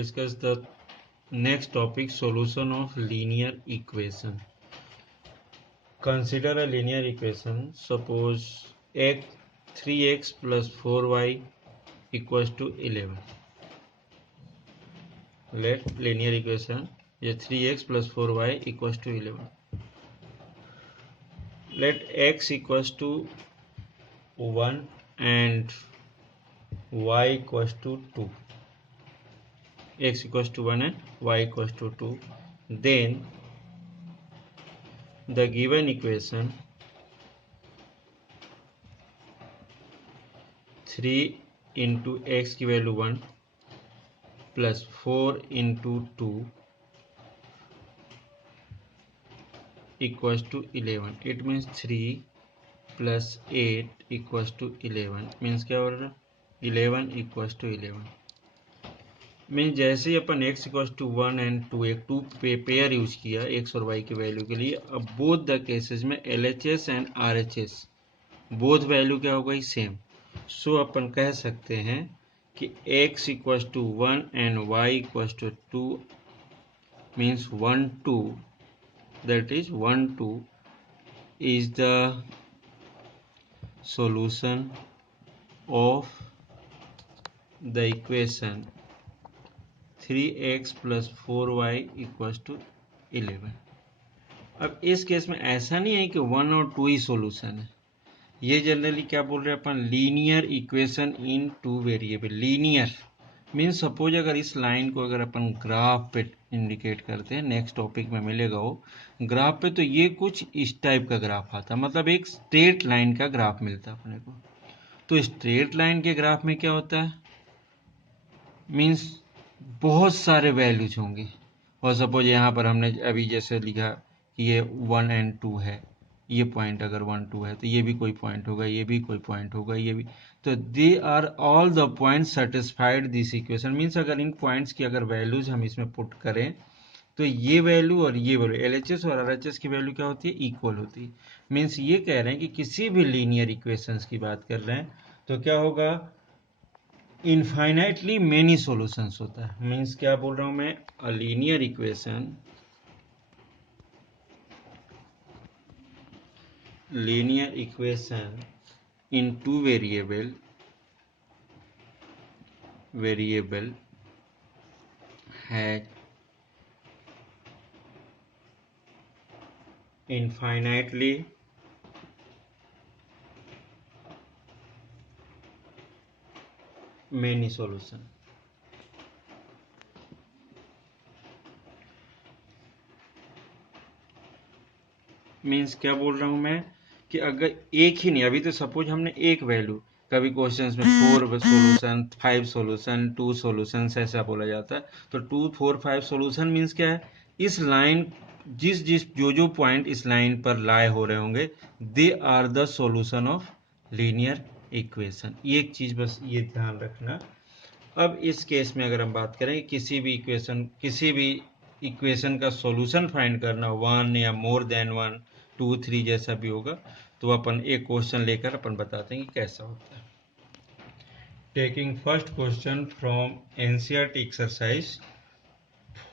discuss the next topic, solution of linear equation. Consider a linear equation. Suppose 3x plus 4y equals to 11. Let linear equation is 3x plus 4y equals to 11. Let x equals to 1 and y equals to 2. X equals to 1 and y equals to 2. Then the given equation 3 into x की value 1 plus 4 into 2 equals to 11. It means 3 plus 8 equals to 11. Means क्या हो रहा है? 11 equals to 11. Means जैसे ही अपन x equals to 1 and 2 एक 2 pair use किया x और y की वैल्यू के लिए, अब बोथ द केसेस में LHS and RHS both value क्या हो गई? सेम. सो अपन कह सकते हैं कि x equals to 1 and y equals to 2 means 1 2, that is 1 2 is the solution of the equation 3x plus 4y equals to 11. अब इस केस में ऐसा नहीं है कि 1 और 2 ही सॉल्यूशन है. ये जनरली क्या बोल रहे हैं अपन? Linear equation in two variable. Linear means suppose अगर इस लाइन को अगर अपन ग्राफ पे इंडिकेट करते हैं, नेक्स्ट टॉपिक में मिलेगा वो ग्राफ पे, तो ये कुछ इस टाइप का ग्राफ आता, मतलब एक स्ट्रेट लाइन का ग्राफ मिलता अपने को. तो स्ट्रेट लाइन के ग्राफ में क्या होता है? मीन्स बहुत सारे वैल्यूज होंगे. और सपोज यहाँ पर हमने अभी जैसे लिखा कि ये 1 and 2 है, ये पॉइंट अगर 1 2 है तो ये भी कोई पॉइंट होगा, ये भी कोई पॉइंट होगा, ये भी. तो they are all the point satisfied this equation. Means अगर इन पॉइंट्स की अगर वैल्यूज हम इसमें पुट करें तो ये वैल्यू और ये वैल्यू LHS और RHS की वैल्यू क्या होती है? इक्वल होती है. मीन्स ये कह रहे हैं कि किसी भी लीनियर इक्वेशंस की बात कर रहे हैं तो क्या होगा? इनफाइनाइटली मेनी सॉल्यूशंस होता है. मीन्स क्या बोल रहा हूं मैं? A linear equation in two variable has infinitely many solution. Means क्या बोल रहा हूं मैं कि अगर एक ही नहीं, अभी तो सपोज हमने एक वैल्यू, कभी क्वेश्चंस में 4 सॉल्यूशन 5 सॉल्यूशन 2 सॉल्यूशन ऐसा बोला जाता है. तो 2 4 5 सॉल्यूशन मीन्स क्या है? इस लाइन जिस जो पॉइंट इस लाइन पर लाए हो रहे होंगे, they are the solution of linear equation. ये एक चीज बस ये ध्यान रखना. अब इस केस में अगर हम बात करें किसी भी इक्वेशन का सॉल्यूशन फाइंड करना, 1 या मोर देन 1 2 3 जैसा भी होगा, तो अपन एक क्वेश्चन लेकर अपन बताते हैं कि कैसा होता है. Taking first question from NCERT exercise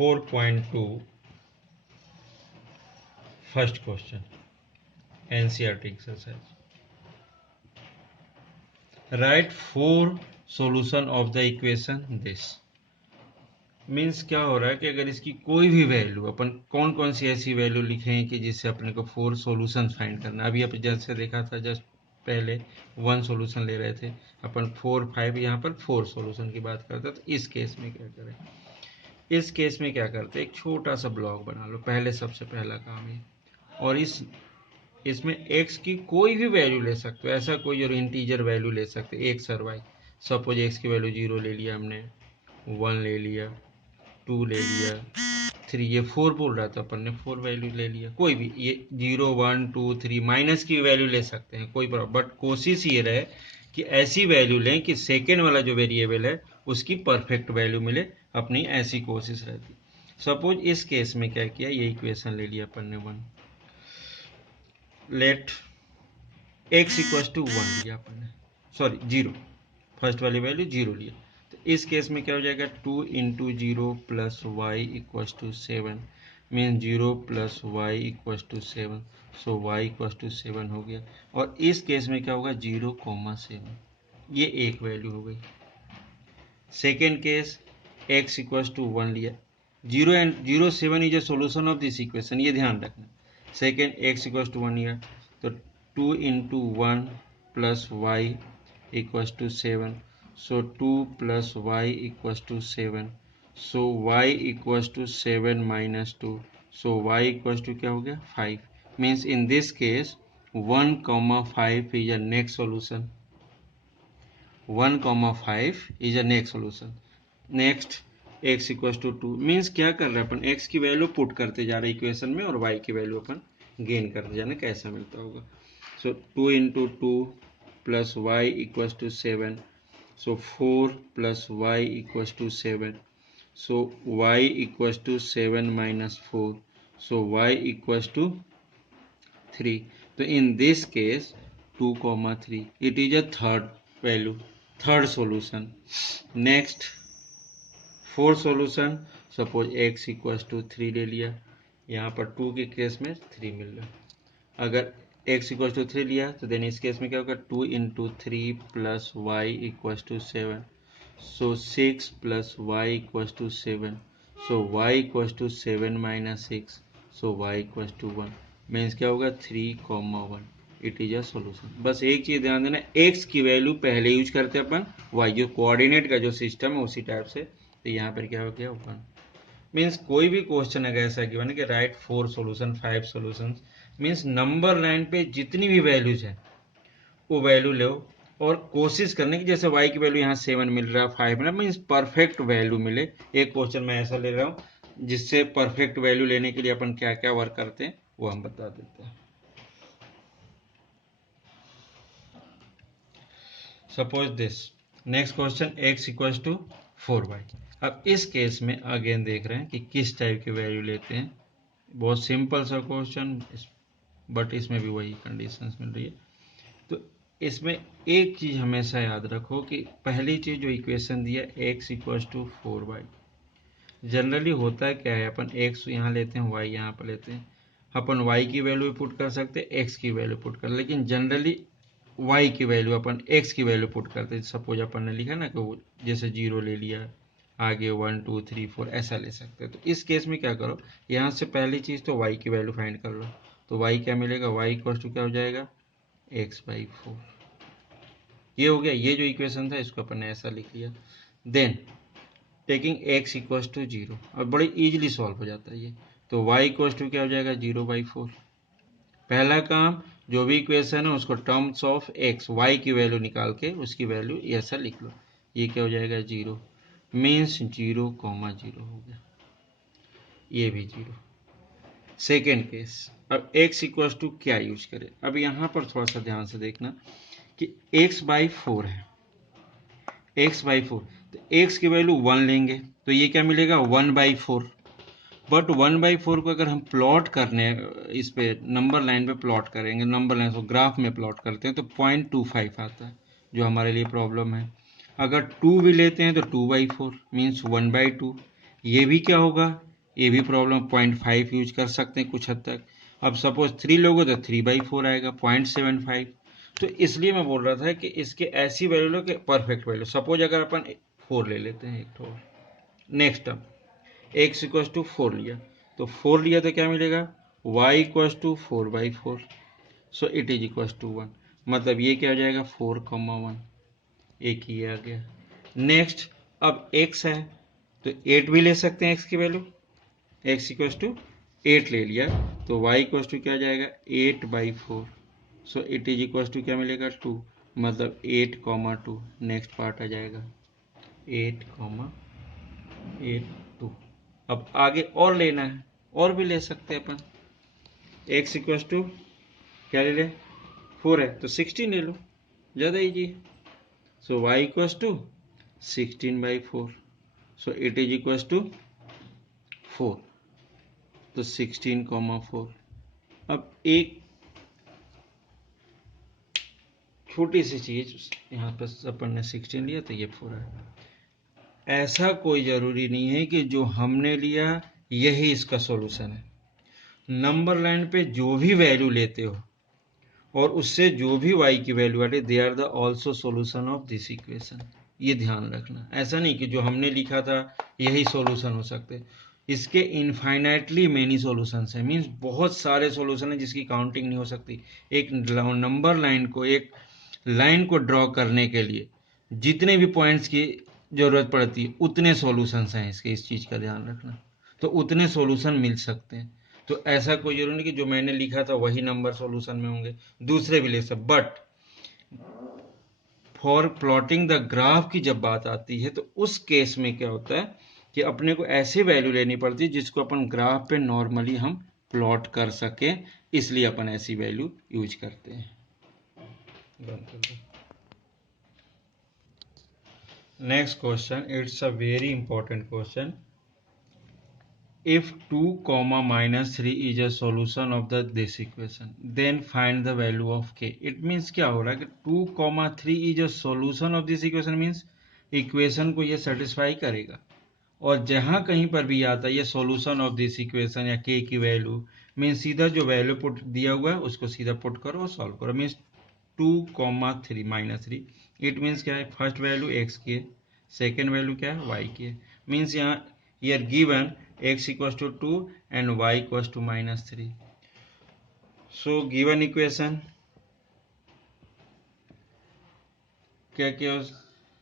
4.2. First question NCERT exercise. Right 4 solution of the equation this. Means क्या हो रहा है कि अगर इसकी कोई भी वैल्यू, अपन कौन कौन सी ऐसी वैल्यू लिखें कि जिससे अपने को 4 सॉल्यूशन फाइंड करना. अभी अपन जैसे देखा था जस्ट पहले 1 सॉल्यूशन ले रहे थे अपन, 4 5 यहाँ पर 4 सॉल्यूशन की बात करते. तो इस केस में क्या करें? इस केस में क्या करते हैं? एक छोटा सा ब्लॉक बना लो. पहले सबसे पहला काम है, और इसमें x की कोई भी वैल्यू ले सकते हो, ऐसा कोई और इंटीजर वैल्यू ले सकते हो, x और y. सपोज x की वैल्यू 0 ले लिया हमने, 1 ले लिया, 2 ले लिया, 3, ये 4 बोल रहा था अपन ने, 4 वैल्यू ले लिया. कोई भी ये 0 1 2 3 माइनस की वैल्यू ले सकते हैं, कोई प्रॉब्लम. बट कोशिश ये रहे कि ऐसी वैल्यू लें कि सेकेंड वाला जो वेरिएबल है उसकी परफेक्ट वैल्यू मिले. अपनी ऐसी कोशिश रहती. सपोज इस केस में क्या किया, ये इक्वेशन ले लिया अपन ने 1. लेट x इक्वल्स टू 1 लिया अपन ने, सॉरी 0, फर्स्ट वाली वैल्यू 0 लिया. तो इस केस में क्या हो जाएगा 2 into 0 plus y equals to 7 means 0 plus y equals to 7 so y equals to 7 हो गया। और इस केस में क्या होगा 0,7 ये एक वैल्यू हो गई। Second case x equals to 1 लिया 0 and 0,7 is a solution of this equation, ये ध्यान रखना। सेकेंड x इक्वस टू 1 लिया तो 2 into 1 plus y equals to 7 so 2 plus y equals to 7 so y equals to 7 माइनस 2 so y equals to क्या हो गया 5 means in this case 1,5 is a next solution 1,5 is a next solution. Next x equals to 2 means क्या कर रहे हैं अपन x की वैल्यू पुट करते जा रहे हैं इक्वेशन में और y की वैल्यू अपन गेन करते जाना कैसा मिलता होगा। So 2 into 2 plus y equals to 7 so 4 plus y equals to 7 so y equals to 7 माइनस 4 सो y इक्वस टू 3। तो in this case 2,3 it is a third value, third solution. Next fourth solution, suppose x equals to 3 ले लिया, यहाँ पर 2 के case में 3 मिल रहा है। अगर x इक्वस टू 3 लिया तो देन इस केस में क्या होगा 2 into 3 plus y equals to 7 so 6 plus y equals to 7 so y equals to 7 माइनस 6 so y equals to 1 means क्या होगा 3,1 इट इज अ सोल्यूशन। बस एक चीज ध्यान देना, x की वैल्यू पहले यूज करते हैं अपन, y जो कोऑर्डिनेट का जो सिस्टम है उसी टाइप से। तो यहाँ पर क्या हो गया 1 मीन्स कोई भी क्वेश्चन अगर ऐसा गिवन है कि right 4 solution 5 solution means number line पे जितनी भी वैल्यूज है वो वैल्यू लो और कोशिश करने की जैसे y की वैल्यू यहाँ 7 मिल रहा है 5 मिल रहा है मीन्स परफेक्ट वैल्यू मिले। एक क्वेश्चन मैं ऐसा ले रहा हूँ जिससे परफेक्ट वैल्यू लेने के लिए अपन क्या क्या वर्क करते हैं वो हम बता देते हैं। Suppose this next question x equals to 4y। अब इस केस में अगेन देख रहे हैं कि किस टाइप की वैल्यू लेते हैं। बहुत सिंपल सा क्वेश्चन बट इसमें भी वही कंडीशंस मिल रही है। तो इसमें एक चीज हमेशा याद रखो कि पहली चीज जो इक्वेशन दिया x equals to 4y, generally होता है क्या है अपन x यहाँ लेते हैं y यहाँ पर लेते हैं, अपन y की वैल्यू पुट कर सकते हैं x की वैल्यू पुट कर, लेकिन जनरली y की वैल्यू अपन x की वैल्यू पुट करते हैं। सपोज अपन ने लिखा ना कि वो जैसे 0 ले लिया, आगे 1 2 3 4 ऐसा ले सकते हैं। तो इस केस में क्या करो, यहाँ से पहली चीज तो y की वैल्यू फाइंड कर लो। तो y क्या मिलेगा, y इक्वल टू क्या हो जाएगा x/4। ये हो गया, ये जो इक्वेशन था इसको अपन ने ऐसा लिख लिया। Then taking x equal to 0 और बड़ी इजीली सॉल्व हो जाता है ये। तो y इक्वल टू क्या हो जाएगा 0/4। पहला काम जो भी इक्वेशन है उसको टर्म्स ऑफ x y की वैल्यू निकाल के उसकी वैल्यू ऐसा लिख लो। ये क्या हो जाएगा 0 मीन्स 0,0 हो गया, ये भी 0। सेकेंड केस, अब x इक्वल टू क्या यूज करें। अब यहाँ पर थोड़ा सा ध्यान से देखना कि x/4 है, x/4 तो x की वैल्यू 1 लेंगे तो ये क्या मिलेगा 1/4। बट 1/4 को अगर हम प्लॉट करने इस पे नंबर लाइन पे प्लॉट करेंगे, नंबर लाइन को ग्राफ में प्लॉट करते हैं तो 0.25 आता है जो हमारे लिए प्रॉब्लम है। अगर 2 भी लेते हैं तो 2/4 मीन्स 1/2। ये भी क्या होगा, ये भी प्रॉब्लम 0.5 यूज कर सकते हैं कुछ हद तक। अब सपोज 3 लोगे तो 3/4 आएगा 0.75। तो इसलिए मैं बोल रहा था कि इसके ऐसी वैल्यू लो कि परफेक्ट वैल्यू। सपोज अगर अपन 4 ले लेते हैं एक तो next term x equal to 4 लिया तो 4 लिया तो क्या मिलेगा y equal to 4/4 so it is equal to 1। मतलब ये क्या हो जाएगा 4,1, एक ही आ गया। नेक्स्ट अब x है तो 8 भी ले सकते हैं x की वैल्यू, x इक्वल टू 8 ले लिया तो y इक्वल टू क्या जाएगा 8/4 so it is equal to क्या मिलेगा 2, मतलब 8,2। नेक्स्ट पार्ट आ जाएगा 8,8 अब आगे और लेना है और भी ले सकते हैं अपन। x इक्वल टू क्या ले ले 4 है तो 16 ले लो, ज़्यादा ईजी है। So y equal to 16/4 so it is equal to 4 तो 16,4। अब एक छोटी सी चीज यहाँ पर अपन ने 16 लिया तो ये 4 है। ऐसा कोई ज़रूरी नहीं है कि जो हमने लिया यही इसका सॉल्यूशन है। नंबर लाइन पे जो भी वैल्यू लेते हो और उससे जो भी y की वैल्यू आते, they are the also solution of this equation. ये ध्यान रखना, ऐसा नहीं कि जो हमने लिखा था यही सॉल्यूशन हो सकते। इसके इनफाइनाइटली मेनी सॉल्यूशंस हैं, मींस बहुत सारे सॉल्यूशन हैं जिसकी काउंटिंग नहीं हो सकती। एक नंबर लाइन को, एक लाइन को ड्रॉ करने के लिए जितने भी पॉइंट्स की जरूरत पड़ती है उतने सॉल्यूशंस हैं इसके। इस चीज़ का ध्यान रखना। तो उतने सॉल्यूशन मिल सकते हैं। तो ऐसा कोई जरूरी नहीं कि जो मैंने लिखा था वही नंबर सॉल्यूशन में होंगे, दूसरे भी ले सकते। But for plotting the graph की जब बात आती है तो उस केस में क्या होता है कि अपने को ऐसी वैल्यू लेनी पड़ती है जिसको अपन ग्राफ पे नॉर्मली हम प्लॉट कर सके, इसलिए अपन ऐसी वैल्यू यूज करते हैं। Next question, it's a very important question. If 2 comma minus 3 is a solution of this equation, then find the value of k. It means क्या हो रहा है कि 2 comma 3 is a solution of this equation, means equation को ये satisfy करेगा। और जहाँ कहीं पर भी आता है ये सॉल्यूशन ऑफ दिस इक्वेशन या k की वैल्यू, मीन्स सीधा जो वैल्यू पुट दिया हुआ है उसको सीधा पुट करो और सॉल्व करो। Means 2 comma 3 minus 3, it means क्या है, फर्स्ट वैल्यू x की है, सेकेंड वैल्यू क्या है, y की है। मीन्स यहाँ ये given x equals to 2 and y equals to minus 3. So given equation क्या क्या,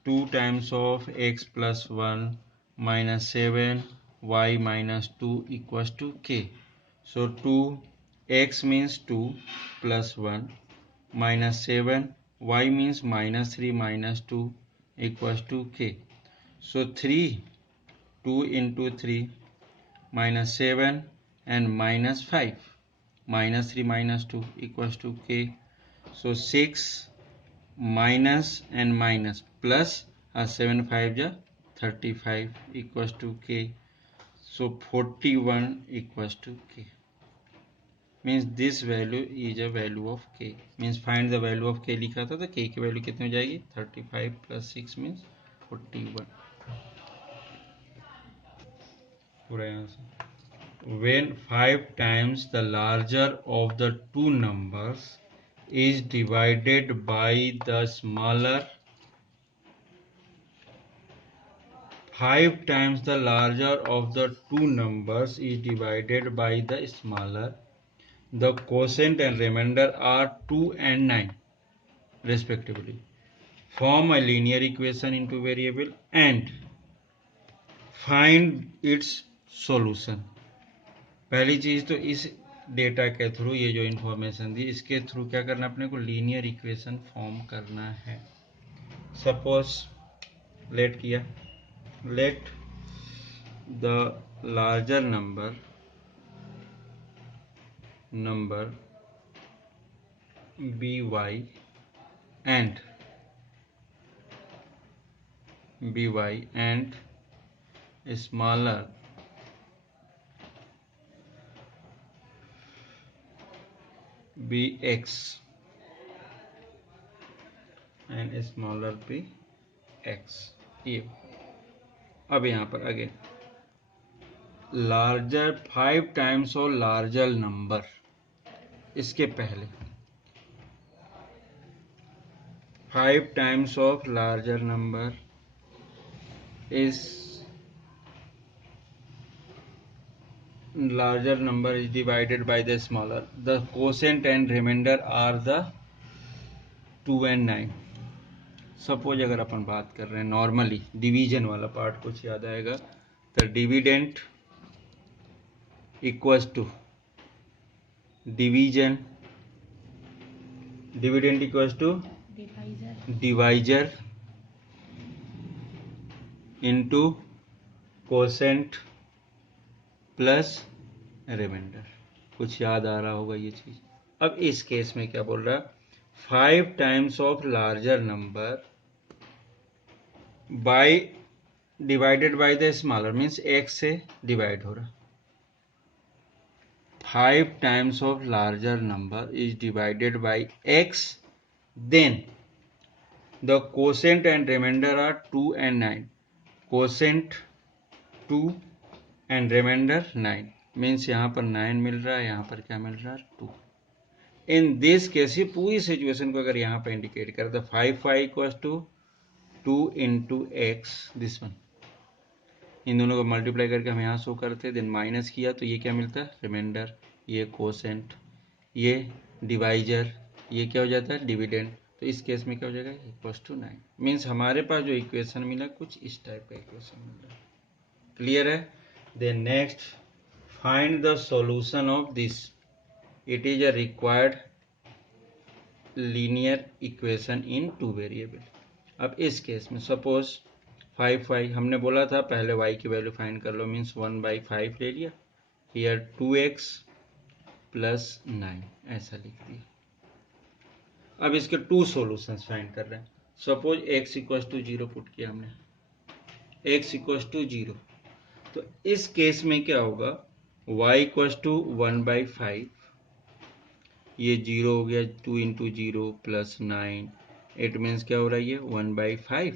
2 times of x plus 1 minus 7 y minus 2 equals to k. So 2 x means 2 plus 1 minus 7 y means minus 3 minus 2 equals to k. So 3 2 into 3 minus 7 and minus 5, minus 3 minus 2 equals to k. So 6 minus and minus plus 7 5 ja 35 equals to k. So 41 equals to k. Means this value is a value of k. Means find the value of k लिखा था तो k की value कितनी हो जाएगी, 35 plus 6 means 41। पूरा यहाँ से when 5 times the larger of the two numbers is divided by the smaller, 5 times the larger of the two numbers is divided by the smaller, the quotient and remainder are 2 and 9 respectively. Form a linear equation into variable and find its solution. पहली चीज तो इस data के through, ये जो information दी इसके through क्या करना, अपने को लीनियर इक्वेशन फॉर्म करना है। सपोज लेट किया, let the larger number be y and smaller bx and smaller bx। ये अब यहाँ पर अगेन लार्जर 5 टाइम्स और लार्जर नंबर, इसके पहले 5 times of larger number is larger number is divided by the smaller, the quotient and remainder are the 2 and 9। Suppose अगर अपन बात कर रहे हैं नॉर्मली डिवीजन वाला पार्ट कुछ याद आएगा, तो dividend equals to division, dividend equals to divisor into quotient plus remainder. कुछ याद आ रहा होगा ये चीज। अब इस केस में क्या बोल रहा है, 5 times of larger number by divided by the smaller, means x से डिवाइड हो रहा। 5 times of larger number is divided by x, then the quotient and remainder are 2 and 9। Quotient 2 and remainder 9 means यहाँ पर 9 मिल रहा है, यहाँ पर क्या मिल रहा है 2। इन दिस केस ये पूरी सिचुएशन को अगर यहाँ पर इंडिकेट करें तो 5y equals to 2 into x, this one, इन दोनों को मल्टीप्लाई करके हम यहाँ शो करते हैं, देन माइनस किया तो ये क्या मिलता है रिमाइंडर, ये कोसेंट, ये डिवाइजर, ये क्या हो जाता है डिविडेंड। तो इस केस में क्या हो जाएगा इक्वल्स टू 9। मीन्स हमारे पास जो इक्वेशन मिला कुछ इस टाइप का इक्वेशन मिला। क्लियर है? Then next, find the solution of this, it is a required linear equation in 2 variable. अब इस केस में सपोज 5y हमने बोला था पहले y की वैल्यू फाइंड कर लो, मीन्स 1/5 ले लिया, हियर 2x प्लस 9 ऐसा लिख दिया। अब इसके 2 सॉल्यूशंस फाइंड कर रहे हैं। Suppose x equals to 0 put किया हमने, x इक्वल्स टू 0, तो इस केस में क्या होगा y इक्वल्स टू 1/5, ये 0 हो गया, 2 इंटू 0 प्लस 9, इट मीन्स क्या हो रहा है ये 1/5,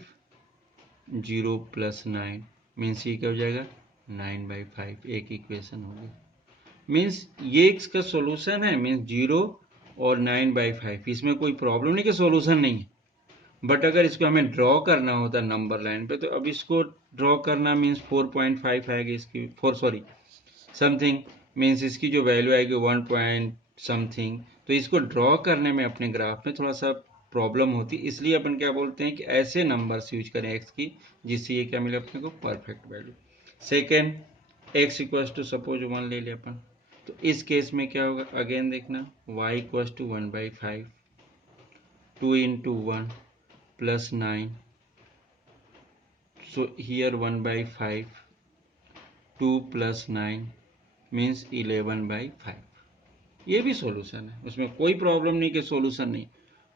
0 प्लस 9 मीन्स ये क्या हो जाएगा 9/5, एक इक्वेशन हो गया। मीन्स ये इसका सॉल्यूशन है, मीन्स 0 और 9/5, इसमें कोई प्रॉब्लम नहीं कि सॉल्यूशन नहीं है। बट अगर इसको हमें ड्रॉ करना होता नंबर लाइन पे, तो अब इसको ड्रॉ करना मीन्स 4.5 आएगी इसकी, 4 सॉरी समथिंग, मीन्स इसकी जो वैल्यू आएगी 1 पॉइंट समथिंग। तो इसको ड्रॉ करने में अपने ग्राफ में थोड़ा सा प्रॉब्लम होती, इसलिए अपन क्या बोलते हैं कि ऐसे नंबर्स यूज करें एक्स की जिससे ये क्या मिले अपने को perfect value. Second x equals to suppose 1 ले लिया अपन, तो इस केस में क्या होगा अगेन देखना, y equals to 1/5, 2 into 1 plus 9, so here 1/5, 2 plus 9 means 11/5। ये भी सॉल्यूशन है, उसमें कोई प्रॉब्लम नहीं कि सॉल्यूशन नहीं,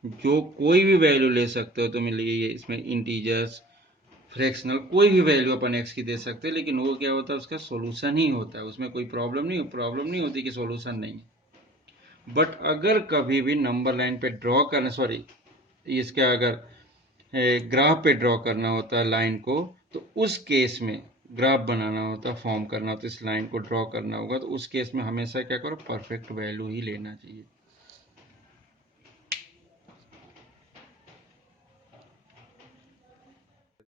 जो कोई भी वैल्यू ले सकते हो तो मिल ये इसमें इंटीजर्स फ्रैक्शनल कोई भी वैल्यू अपन एक्स की दे सकते हैं, लेकिन वो क्या होता है उसका सॉल्यूशन ही होता है, उसमें कोई प्रॉब्लम नहीं होती कि सॉल्यूशन नहीं है। बट अगर कभी भी नंबर लाइन पे ड्रॉ करना, सॉरी इसका अगर ग्राफ पे ड्रॉ करना होता है लाइन को, तो उस केस में ग्राफ बनाना होता, फॉर्म करना होता, इस लाइन को ड्रॉ करना होगा, तो उस केस में हमेशा क्या करो परफेक्ट वैल्यू ही लेना चाहिए।